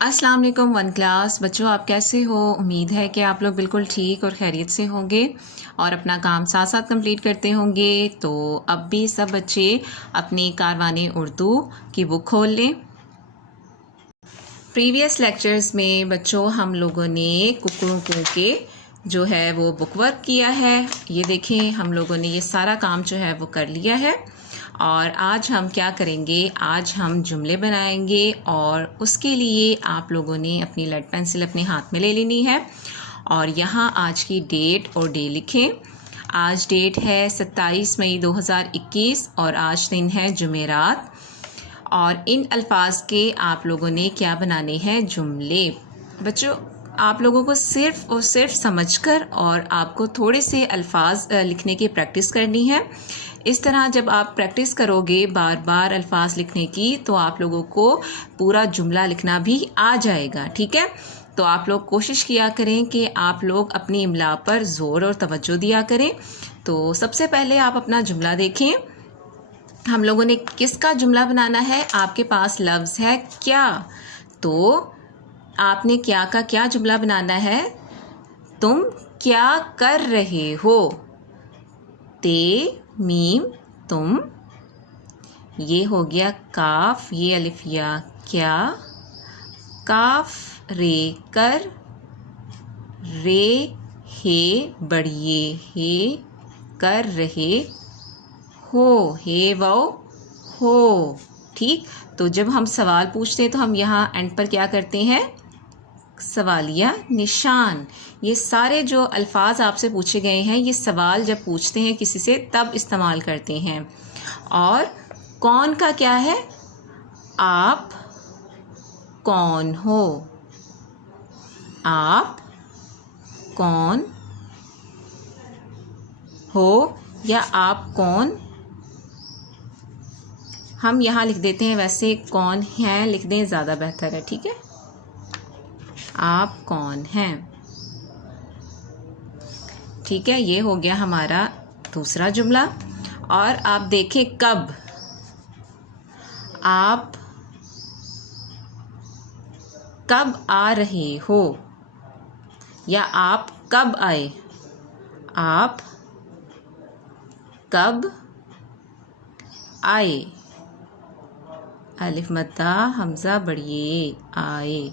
अस्सलाम वालेकुम one class बच्चों, आप कैसे हो। उम्मीद है कि आप लोग बिल्कुल ठीक और खैरियत से होंगे और अपना काम साथ साथ कंप्लीट करते होंगे। तो अब भी सब बच्चे अपनी कारवाने उर्दू की बुक खोल लें। प्रीवियस लेक्चर्स में बच्चों हम लोगों ने कुकड़ों को के जो है वो बुक वर्क किया है। ये देखें, हम लोगों ने ये सारा काम जो है वो कर लिया है। और आज हम क्या करेंगे, आज हम जुमले बनाएंगे और उसके लिए आप लोगों ने अपनी लेड पेंसिल अपने हाथ में ले लेनी है और यहाँ आज की डेट और डे लिखें। आज डेट है 27 मई 2021 और आज दिन है जुमेरात। और इन अल्फाज के आप लोगों ने क्या बनाने हैं, जुमले। बच्चों आप लोगों को सिर्फ़ और सिर्फ समझकर और आपको थोड़े से अल्फाज लिखने की प्रैक्टिस करनी है। इस तरह जब आप प्रैक्टिस करोगे बार बार अल्फाज लिखने की तो आप लोगों को पूरा जुमला लिखना भी आ जाएगा। ठीक है, तो आप लोग कोशिश किया करें कि आप लोग अपनी इमला पर ज़ोर और तवज्जो दिया करें। तो सबसे पहले आप अपना जुमला देखें। हम लोगों ने किसका जुमला बनाना है, आपके पास लफ्ज़ है क्या, तो आपने क्या का क्या जुमला बनाना है। तुम क्या कर रहे हो, ते मीम तुम, ये हो गया काफ, ये अलिफ या क्या, काफ रे कर, रे हे बढ़िए हे, कर रहे हो, हे वो हो। ठीक, तो जब हम सवाल पूछते हैं तो हम यहाँ एंड पर क्या करते हैं, सवालिया निशान। ये सारे जो अल्फाज आपसे पूछे गए हैं ये सवाल जब पूछते हैं किसी से तब इस्तेमाल करते हैं। और कौन का क्या है, आप कौन हो, आप कौन हो या आप कौन, हम यहाँ लिख देते हैं, वैसे कौन हैं लिख दें ज़्यादा बेहतर है। ठीक है, आप कौन हैं। ठीक है, ये हो गया हमारा दूसरा जुमला। और आप देखें कब, आप कब आ रहे हो या आप कब आए, आप कब आए, अलिफ मद्दा हमज़ा बढ़िए आए।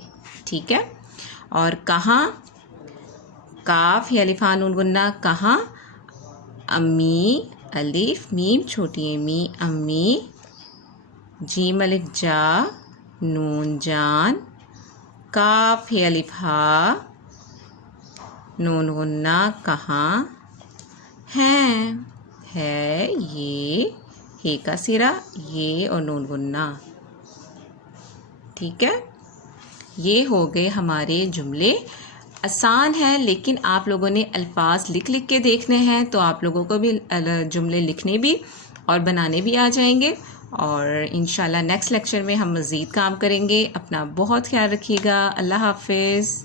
ठीक है, और कहाँ, काफ या अलिफ नून गुन्ना, कहाँ, अम्मी अलिफ मीम छोटी अम्मी अम्मी, जीम अलिफ जा नून जान, काफ या अलिफ हा नून गुन्ना कहाँ, हैं है ये, हे का सिरा ये और नून गुन्ना। ठीक है, ये हो गए हमारे जुमले। आसान है लेकिन आप लोगों ने अल्फाज लिख लिख के देखने हैं तो आप लोगों को भी जुमले लिखने भी और बनाने भी आ जाएंगे। और इंशाल्लाह नेक्स्ट लेक्चर में हम मज़ीद काम करेंगे। अपना बहुत ख्याल रखिएगा। अल्लाह हाफिज़।